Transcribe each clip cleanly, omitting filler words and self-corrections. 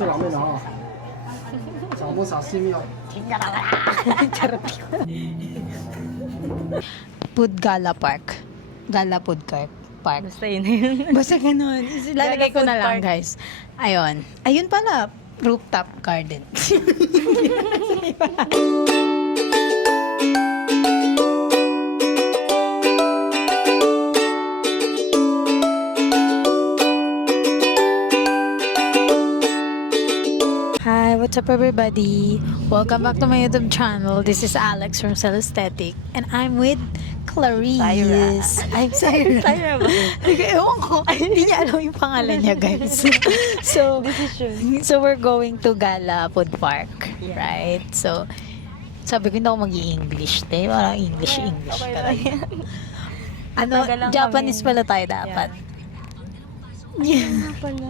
这老妹的啊，找不着新药。 Charot yun. Food Gala Park. Gala Food Park. Basta yun yun. Basta ganun. Lalagay ko Food na lang, Park. guys. Ayun. Ayun pala. Rooftop garden. Hi, what's up everybody? Welcome back to my YouTube channel. This is Alex from Cell Aesthetic and I'm with Clarice. I'm Syra. Syra ba? Ewan ko, hindi niya alam yung pangalan niya, guys. So, Decision. so we're going to Gala Food Park, right? So, sabi ko hindi ako mag-i-English. Parang English Okay talaga. lang yan. Ano, Tagal lang Japanese kami. pala tayo dapat. Ano pala?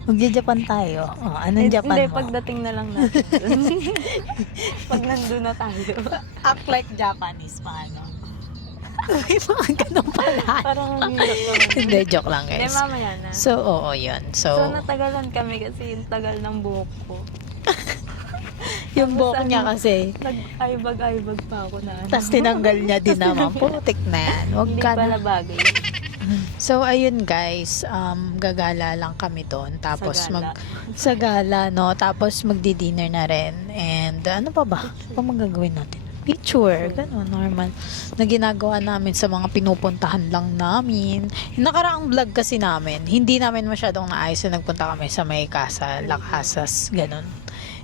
Magja-Japan tayo. Oh, anong Japan Hindi, mo? pagdating na lang natin dun. Pag nandun na tayo. Act like Japanese, paano? Ay, mga ganun pala. Parang ang hirap naman. Hindi, joke lang, Hindi, guys. mamaya na. So, oo, yun. So, So, natagalan kami kasi yung tagal ng buhok ko. yung buhok tapos niya ano, kasi, Nag-aibag-aibag pa ako na ano. tas tinanggal niya din naman. Putik na yan. Huwag Hindi ka pala na. bagay. So, ayun guys, gagala lang kami doon. Tapos, Sa gala. sa gala, no? Tapos, magdi-dinner na rin. And, ano pa ba? Ano pa magagawin natin? Picture, gano'n, normal. Na ginagawa namin sa mga pinupuntahan lang namin. Yung nakaraang vlog kasi namin, hindi namin masyadong naayos na nagpunta kami sa may casa, Lakasas, gano'n.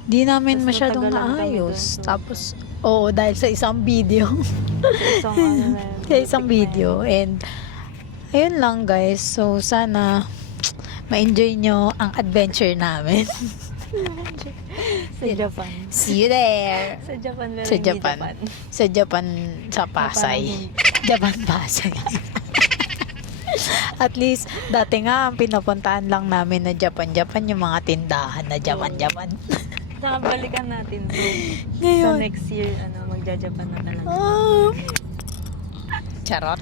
Hindi namin Tapos masyadong matagal lang kami naayos. doon, so- Tapos, oo, dahil sa isang video. Isang ano na yun. Sa isang video. And, ayun lang guys. So, sana ma-enjoy nyo ang adventure namin. Sa Japan. See you there! Sa Japan, pero Sa hindi Japan. Sa Japan, sa Pasay. Japan, Pasay. At least, dati nga, ang pinapuntahan lang namin na Japan, yung mga tindahan na Japan. Saka balikan natin. So, Ngayon. sa next year, magja-Japan na talaga. Ah, charot.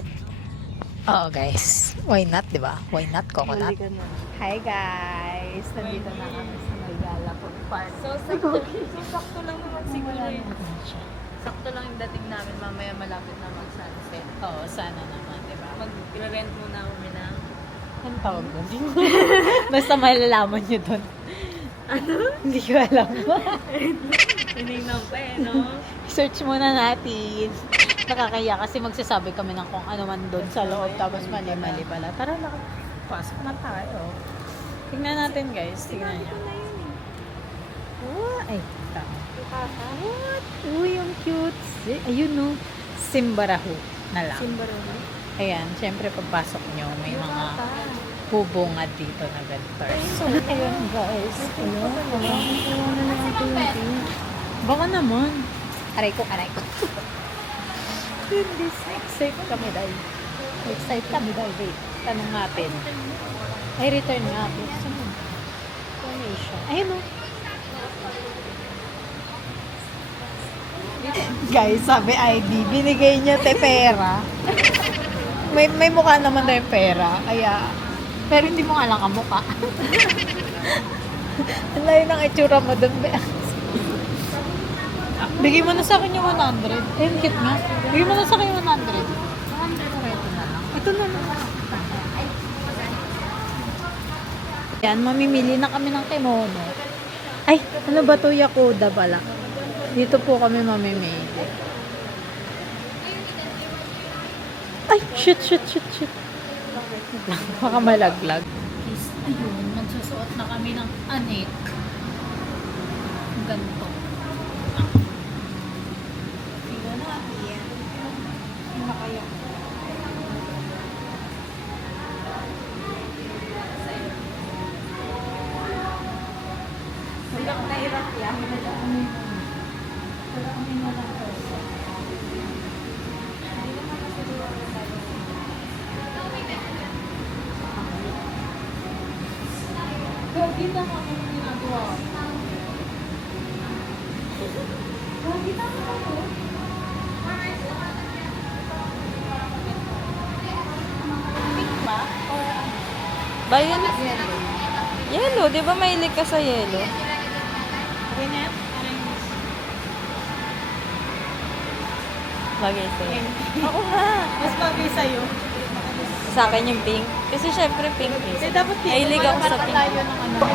Oo guys. Why not, di ba? Why not, coconut? Balikan na. Hi guys! Nandito na kami sa Nagala Food Park. So, sakto lang naman siguro yun. Sakto lang yung dating namin. Mamaya malapit na mag-sunset. Oo, sana naman, di ba? Mag-rent muna kami na. Anong tawag doon? Basta malalaman nyo doon. Ano? Hindi ko alam. Tinignan pa no? Search muna natin. Nakakaya kasi magsasabi kami ng kung ano man doon sa loob tapos mali-mali pala. Tara na, pasok na tayo. Tingnan natin guys, tingnan nyo. Ay, tama. What? Uy, ang cute. Ayun no, Simbarahu na lang. Simbarona. Ayan, syempre pagpasok nyo, may mga bubungad dito na ganito. So, ayun guys. Baka naman. Aray ko. Hindi, safe kami dahil. Excited kami dahil. Wait, tanong natin. Ay, return nga. Gusto mo. Information. Ayun o. Guys, sabi ID, binigay niya te pera. may mukha naman na yung pera. Kaya, pero hindi mo nga lang ang mukha. Ang layo ng itsura mo doon. Bigay mo na sa akin yung 100. Eh, ang cute nga. Bigay mo na sa akin yung 100. 100 ito na lang. Ito na lang. Yan, mamimili na kami ng kimono. Ay, ano ba to? Yakuda pala. Dito po kami mamimili. Ay, shit. Baka malaglag. Is, ayun, magsusuot na kami ng anik. Ganito. Tingnan natin. Ano kaya? Hirap na hirap yan. Wala kami na lang to. Gagi na kami yung ginagawa. Gagi na ako. Pink ba? Or ano? Ba yun? Yellow, di ba mahilig ka sa yellow? Ganyan? Parang Bagay sa'yo. Oo nga. Mas bagay sa'yo. Sa akin yung pink. Kasi syempre pink eh. Dapat Mahilig ako sa pink.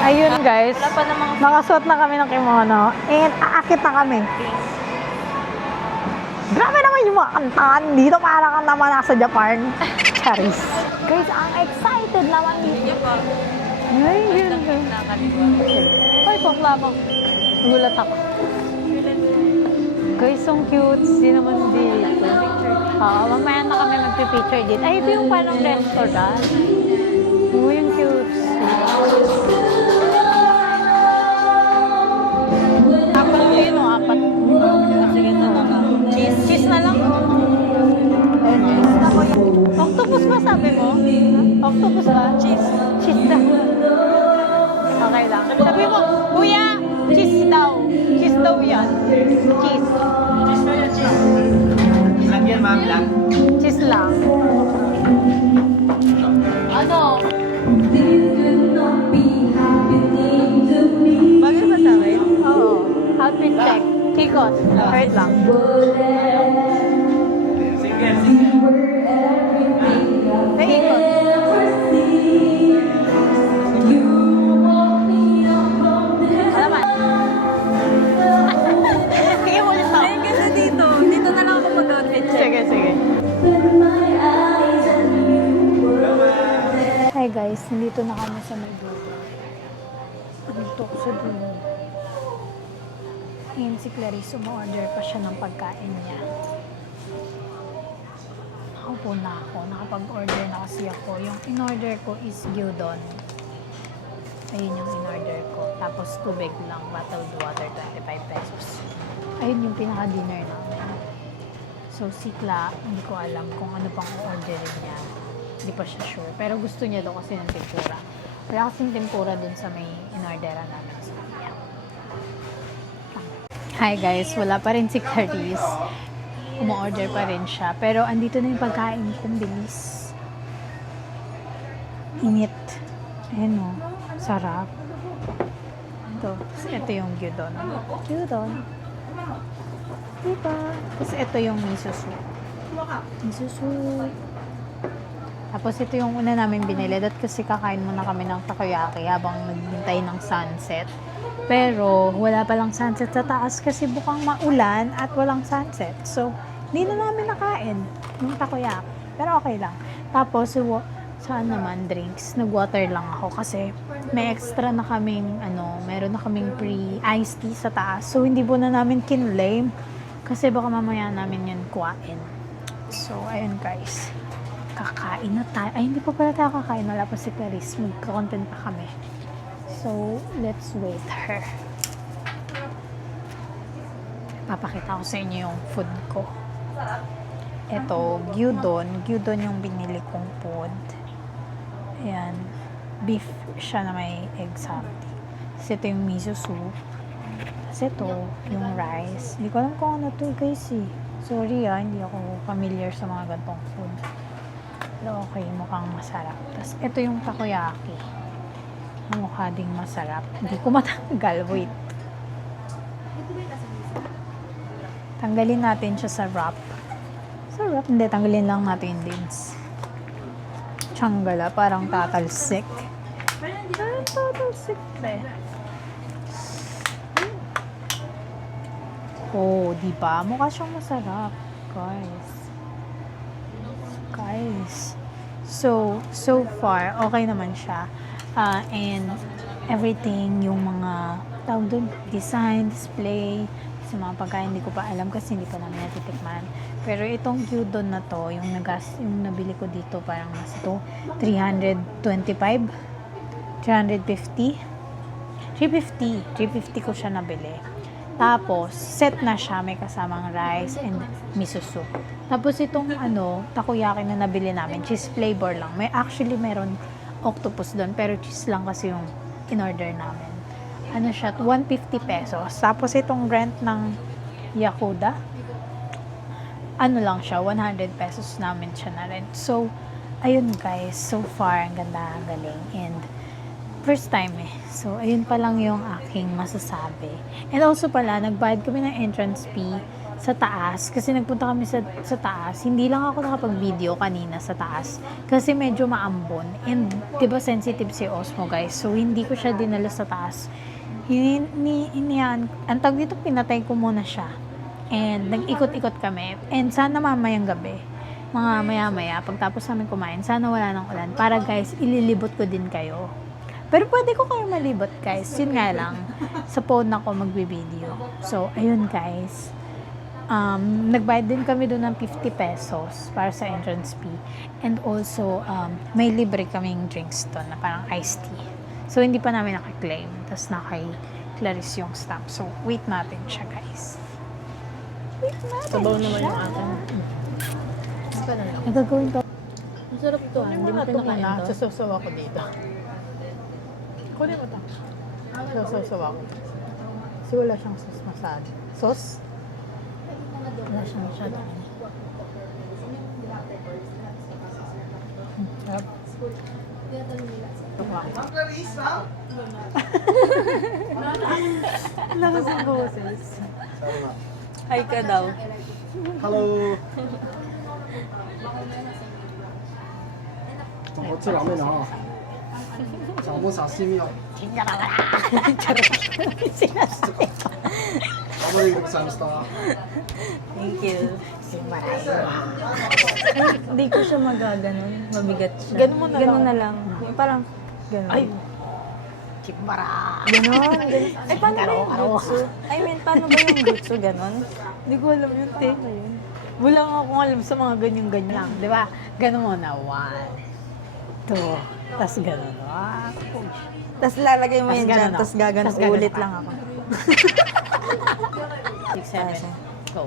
Ayun guys. Wala pa namang Nakasuot na kami ng kimono. And aakit na kami. Grabe naman yung mga kantahan dito. Parang ka naman nasa Japan. Charis. Guys, ang excited naman dito. Ay, yun. Ay, paklabang. Nagulat ako. Guys, ang cute. Di naman dito. Mamaya na kami magpipicture dito. Ay, ito yung parang restaurant. Oh, yung cute. Apat yun o apat. Sige na lang. Cheese. Cheese na lang. Octopus ba sabi mo? Octopus ba? Cheese. Cheese daw. Okay lang. Sabi mo, kuya, cheese daw. Cheese daw yan. Cheese. Lagyan, ma'am, lang. Cheese lang. Ano? Bagay ba sa akin? Oo. Outfit check. Kikot. Wait lang. May ikot. Alaman. Sige mo ulit ako. Ay, ganda dito. Dito na lang ako mag-outfit check. Sige, sige. Hi guys, nandito na kami sa Mayduro. Nandito ako sa dulo. Ngayon si Clarice, umorder pa siya ng pagkain niya. Nakaupo na ako. Nakapag-order na kasi ako. Yung in-order ko is gyudon. Ayun yung in-order ko. Tapos tubig lang, bottled water, 25 pesos. Ayun yung pinaka-dinner namin. So, si Kla, hindi ko alam kung ano pang orderin niya. Hindi pa siya sure. Pero gusto niya daw kasi ng tempura. Wala kasing tempura dun sa may in-orderan namin sa kanya. Hi guys, wala pa rin si Clarice. Umu-order pa rin siya. Pero andito na yung pagkain kong bilis. Init. Ayan o. Sarap. Ito yung gyudon. Gyudon. Diba? Tapos ito yung miso soup. Miso soup. Tapos ito yung una namin binili. Dahil kasi kakain muna kami ng takoyaki habang naghintay ng sunset. Pero wala palang sunset sa taas kasi bukang maulan at walang sunset. So, hindi na namin nakain yung takoyaki. Pero okay lang. Tapos, saan naman drinks? Nag-water lang ako kasi may extra na kaming, meron na kaming pre-iced tea sa taas. So, hindi po na namin kinlame kasi baka mamaya namin yun kuwain. So, ayun guys. Kakain na tayo. Ay, hindi pa pala tayo kakain. Wala pa si Clarice. Magka-content pa kami. So, let's wait her. Papakita ko sa inyo yung food ko. Ito, gyudon. Gyudon yung binili kong food. Ayan. Beef siya na may egg something. Tapos ito yung miso soup. Tapos ito, yung rice. Hindi ko alam kung ano to guys eh. Sorry hindi ako familiar sa mga gantong food. Pero okay, mukhang masarap. Tapos ito yung takoyaki. Mukha ding masarap. Hindi ko matanggal. Wait. Tanggalin natin siya sa wrap. Sa wrap? Hindi, tanggalin lang natin yung lids. Tsanggala, parang tatalsik. Parang tatalsik eh. Oh, di ba? Mukha siyang masarap. Guys. So far, okay naman siya. And everything, yung mga tawag doon, design, display, sa mga pagkain, hindi ko pa alam kasi hindi pa namin natitikman. Pero itong gyudon na to, yung nabili ko dito, parang mas ito, 325, 350, 350 ko siya nabili. Tapos, set na siya, may kasamang rice and miso soup. Tapos itong takoyaki na nabili namin, cheese flavor lang. Meron octopus doon, pero cheese lang kasi yung in-order namin. Siya, 150 pesos. Tapos itong rent ng Yakuda, lang siya, 100 pesos namin siya na rent. So, ayun guys, so far, ang ganda, ang galing. And, First time eh. So, ayun pa lang yung aking masasabi. And also pala, nagbayad kami ng entrance fee sa taas. Kasi nagpunta kami sa taas. Hindi lang ako nakapag-video kanina sa taas. Kasi medyo maambon. And, di ba sensitive si Osmo, guys? So, hindi ko siya dinala sa taas. Ang tawag dito, pinatay ko muna siya. And, nag-ikot-ikot kami. And, sana mamayang gabi, mga maya-maya, pagtapos namin kumain, sana wala ng ulan. Para guys, ililibot ko din kayo. Pero pwede ko kayo malibot, guys. Yun nga lang, sa phone ako magbibideo. So, ayun guys. Nagbayad din kami doon ng 50 pesos para sa entrance fee. And also, may libre kaming drinks doon na parang iced tea. So, hindi pa namin nakaklaim. Tapos naka-Clarice yung stamp. So, wait natin siya, guys. Wait natin Sabaw naman siya. yung akin. Nagagawin to. Masarap to, hindi mo pinakain to. Sususaw ako dito. Kunin mo to. Sususaw ako. Kasi wala siyang sauce masyado. Sauce? Wala siyang masyado. Sarap. Lakas ng boses. Hi ka daw. Hello. 我吃拉面了啊。小木沙西米よ。あまりございました。 Thank you. Hindi ko siya magaganon. Mabigat siya. Ganun mo na Ganun lang. na lang. Yung parang, ganun. Ay! Chimbara! Ganon. Ay, paano ba yung gutsu? I mean, paano ba yung gutsu? Ganon? Hindi ko alam yung tema yun. Wala nga akong alam sa mga ganyan-ganyan. Di ba? Ganun mo na. 1, 2, tas ganun. Tapos lalagay mo Tas yun ganun dyan, ako. tapos gaganon. Tas ganun Ulit pa. lang ako. 6, 7, go.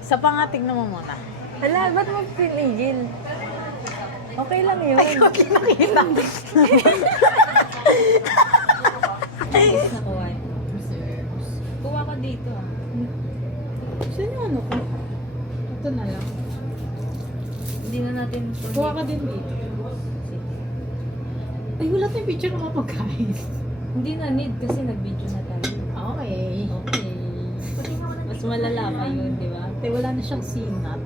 Isa pa nga, tignan mo muna. Hala, ba't mo pinigil? Okay lang yun. Ay, nakita. Nakuha yun. Kuha ka dito. Saan yung ano ko? Ito na lang. Hindi na natin. Kuha ka din dito. Ay, wala tayong picture ng mga pagkain. Hindi na need kasi nag-video na tayo. Okay. Okay. Mas malala pa yun, di ba? Tay, wala na siyang sinat.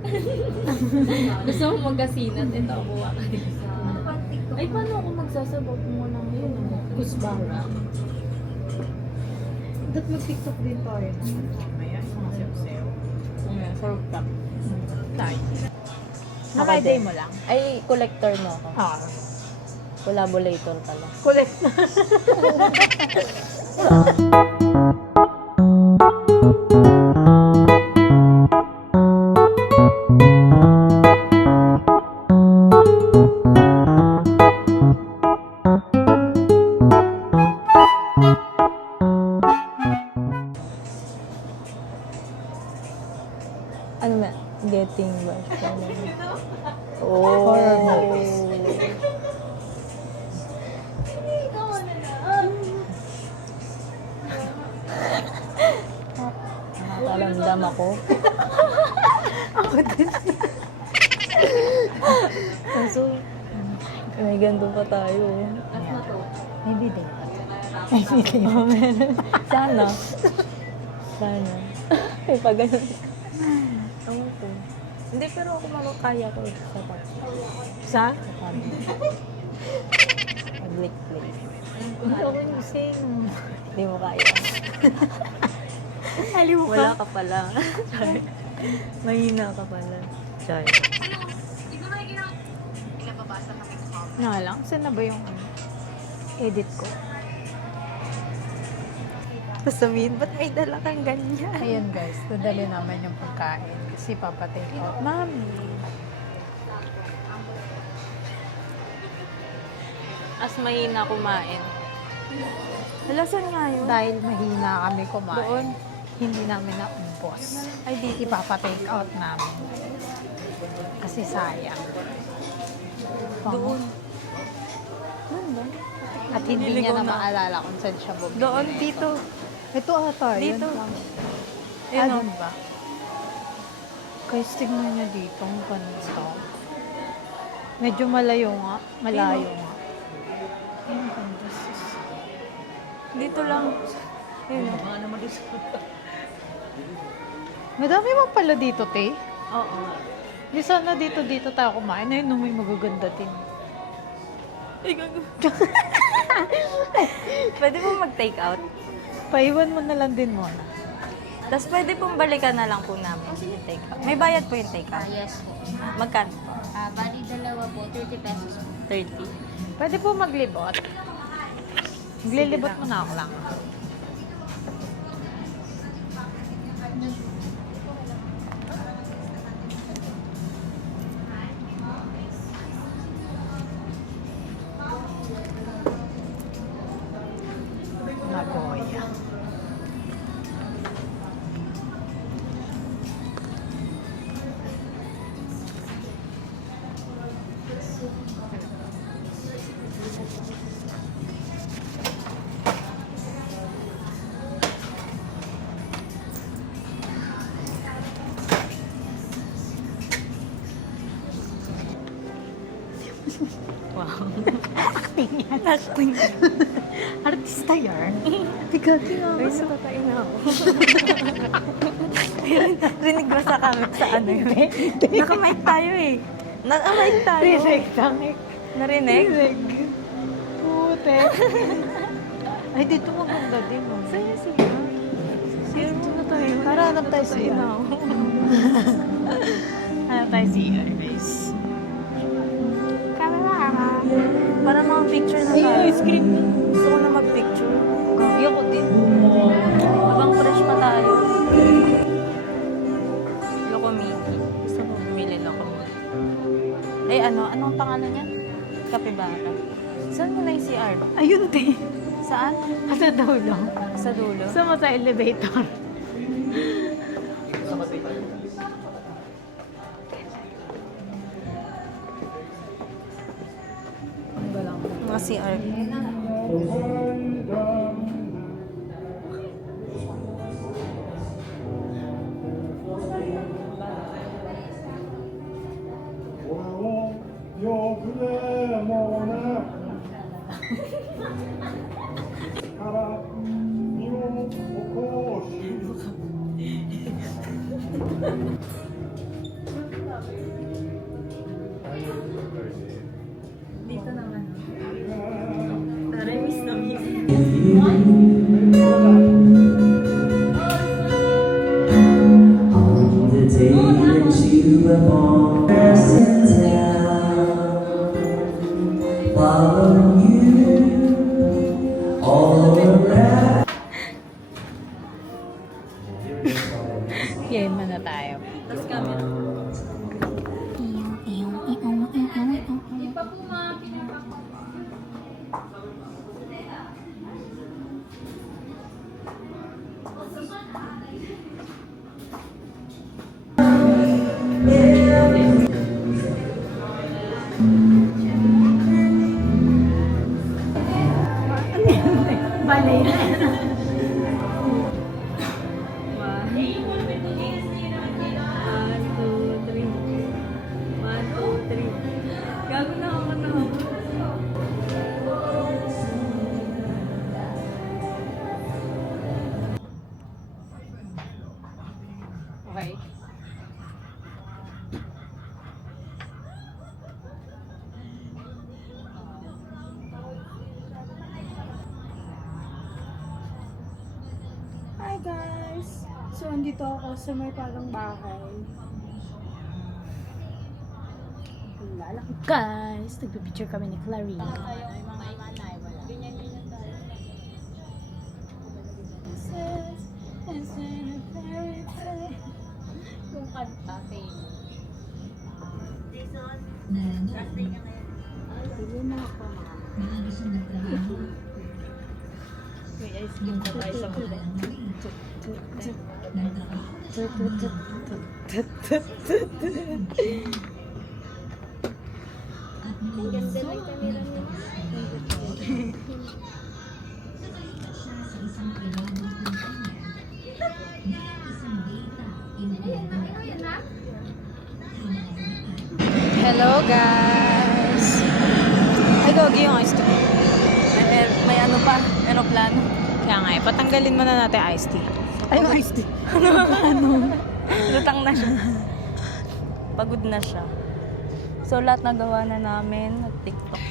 Gusto mo magkasinat, ito kuha ka dito. Ay, paano ako magsasabaw kung walang yun? Kusbara. Dapat mag-tiktok din tayo. Mamaya, mga sayo-sayo. Sarap ka. Tayo. Ako Naka-day din. mo lang. Ay, collector mo ako. Ah. Collaborator pala. Collect. Ano ba? Getting back. Oh. Nakakaramdam ako. Ako din. Kaso, may ganito pa tayo. Maybe day pa. Maybe day pa. Sana. Sana. May pa ganun. Ewan ko. Hindi, pero ako makakaya ko sa Sa? public place. Hindi ako yung sing. Hindi mo kaya. Aliw ka. Wala ka pala. Sorry. Mahina ka pala. Sorry. Nga lang, saan na ba yung edit ko? Tapos sabihin, ba't may dala kang ganyan? Ayan guys, dadali naman yung pagkain. Kasi papatay ko. Mami. As mahina kumain. Halasan nga yun. Dahil mahina kami kumain, Doon. hindi namin naumpos. Ay, di. Ipapatake out namin. Kasi sayang. Doon. Doon ba? At hindi niya Nililigaw na na. maalala kung saan siya bumili. Doon, dito. Ito ata, Dito. yun lang. Ayun, Doon ba? Guys, tignan niya dito. Ang ganda. Medyo malayo nga. Malayo nga. Ayun, ganda. Dito lang. Ayun. Madami mo pala dito, te. Oo. Di sana dito tayo kumain. Ayun, no, may magaganda din. Pwede po mag-take out. Paiwan mo na lang din muna. Tapos pwede pong balikan na lang po namin yung take out. May bayad po yung take out. Yes po. Magkano po? Bali dalawa po, 30 pesos po. 30. Pwede po maglibot. Maglilibot mo na ako lang. Nagoya. Wow. Acting yan. Acting. Artista yan. Tigati nga. Ay, natatain na ako. Rinig ba sa camera sa ano yun? Nakamike tayo eh. Nakamike tayo. Rinig. Tangik. Narinig? Rinig. Pute. Ay, dito maganda din. Oh. Sige, sige. Dito na tayo. Para hanap tayo Natatain siya. na ako. Hanap tayo siya, guys. Para mga picture na tayo. Ay, screen. Gusto ko na mag-picture. Kaya ko din. Habang fresh pa tayo. Lokomiti. Gusto ko bumili Lokomiti. Eh ano? Anong pangalan niya? Capybara. Saan mo na yung CR? Ayun, te. Saan? Sa dulo. Sa dulo. Sa mo sa elevator. Mga CR. Dito naman. Taray, miss na miss. On the day that you were born, in town, follow you all around. Game na tayo. Tapos camera. Balay. Gago na ako na. Okay. Hi guys! So, andito ako sa may parang bahay. Lalaki. Guys, nagpipicture kami ni Clarina. Yung kanta, Hindi mo ako May ice cream pa tayo sa mula. Ang ganda ng camera mo. Hello guys! pogi yung iced tea. May ano pa, aeroplano. Kaya nga, patanggalin mo na natin iced tea. Ay, yung iced tea. Lutang na siya. Pagod na siya. So, lahat nagawa na namin. Nag-tiktok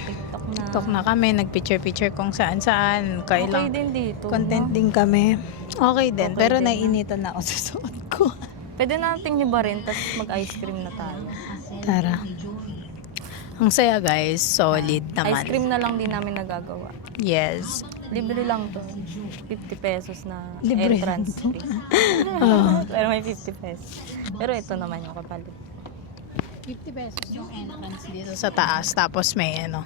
na. Talk na kami, nag-picture-picture kung saan-saan. Okay Kailang din dito. content no? din kami. Okay din, Okay pero din. naiinitan na ako sa suot ko. Pwede natin nyo ba rin, tapos mag-ice cream na tayo. Tara. Ang saya guys, solid naman. Ice cream na lang din namin nagagawa. Yes. Libre lang to. 50 pesos na Libre entrance fee. Oh. Pero may 50 pesos. Pero ito naman yung kapalit. 50 pesos yung entrance dito sa taas. Tapos may ano,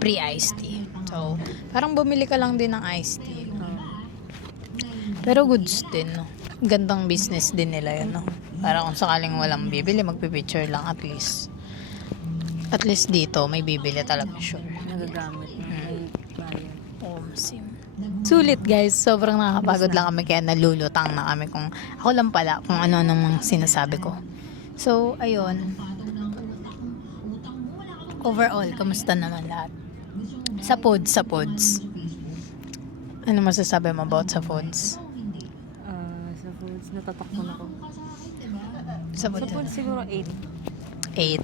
free iced tea. So, parang bumili ka lang din ng iced tea. Pero goods din, no? Gandang business din nila yun, no? Para kung sakaling walang bibili, magpipicture lang at least. At least dito, may bibili talaga, sure. Nagagamit na may client. Sim. Sulit guys, sobrang nakakapagod lang kami kaya nalulutang na kami kung ako lang pala kung ano-ano mga sinasabi ko. So, ayun. Overall, kamusta naman lahat? Sa pods. Ano masasabi mo about sa pods? Sa foods, natatakbo na ko. Sa Sa pods, foods siguro 8. 8.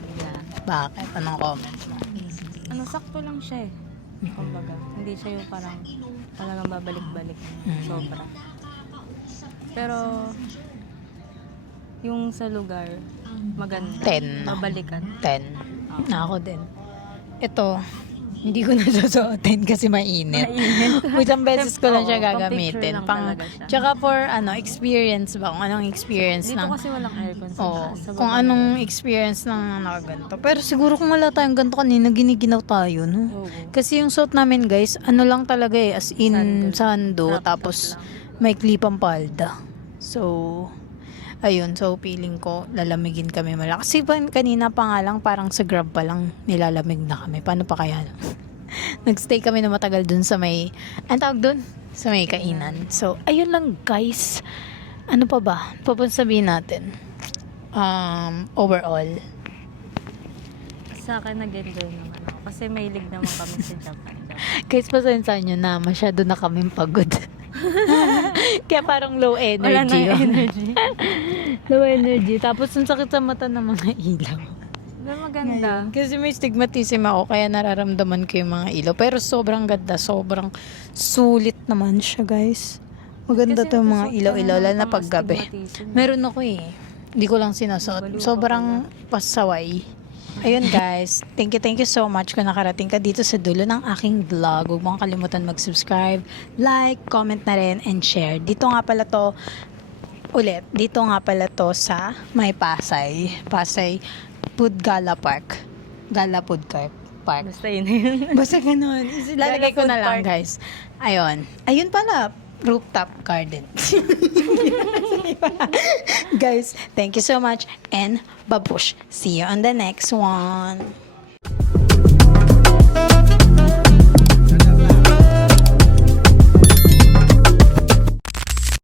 Bakit? Anong comment mo? Ano, sakto lang siya eh. Kumbaga, hindi siya yung parang talagang babalik-balik. Sobra. Pero, yung sa lugar, maganda. 10. Babalikan. 10. Ako din. Ito, hindi ko nasusuotin kasi mainit. Isang beses ko lang siya Oo, gagamitin. pang-picture lang talaga siya. Tsaka for experience ba? Kung anong experience Dito ng... kasi walang aircon sa Oo, taas. Sa kung baba anong experience ng nakaganto. Pero siguro kung wala tayong ganito kanina, giniginaw tayo, no? Oo. Kasi yung suot namin, guys, ano lang talaga eh, as in sando, Crop top tapos lang. may klipang palda. So, ayun, so feeling ko lalamigin kami malakas. Kasi kanina pa nga lang, parang sa Grab pa lang nilalamig na kami. Paano pa kaya? Nagstay kami na matagal dun sa may, ang tawag dun? Sa may kainan. So, ayun lang guys. Ano pa ba? Sabihin natin. Overall. Sa akin, nag-enjoy naman ako. Kasi mahilig naman kami sa Japan. Guys, pasensya nyo na, masyado na kaming pagod. Kaya parang low energy. Wala na energy. Low energy. Tapos ang sakit sa mata ng mga ilaw. Pero maganda. Kasi may stigmatism ako, kaya nararamdaman ko yung mga ilaw. Pero sobrang ganda, sobrang sulit naman siya, guys. Maganda Kasi to yung mga nagsusuot ilaw-ilaw, ka lalo ng na paggabi. astigmatism. Meron ako eh. Hindi ko lang sinasuot. Sobrang pasaway. Ayun guys, thank you so much kung nakarating ka dito sa dulo ng aking vlog. Huwag mong kalimutan mag-subscribe, like, comment na rin, and share. Dito nga pala to sa may Pasay Food Gala Park. Gala Food Park. Basta yun na yun. Basta ganun. Lalagay ko Food na lang Park. guys. Ayun pala, rooftop garden. Guys, thank you so much and babush. See you on the next one.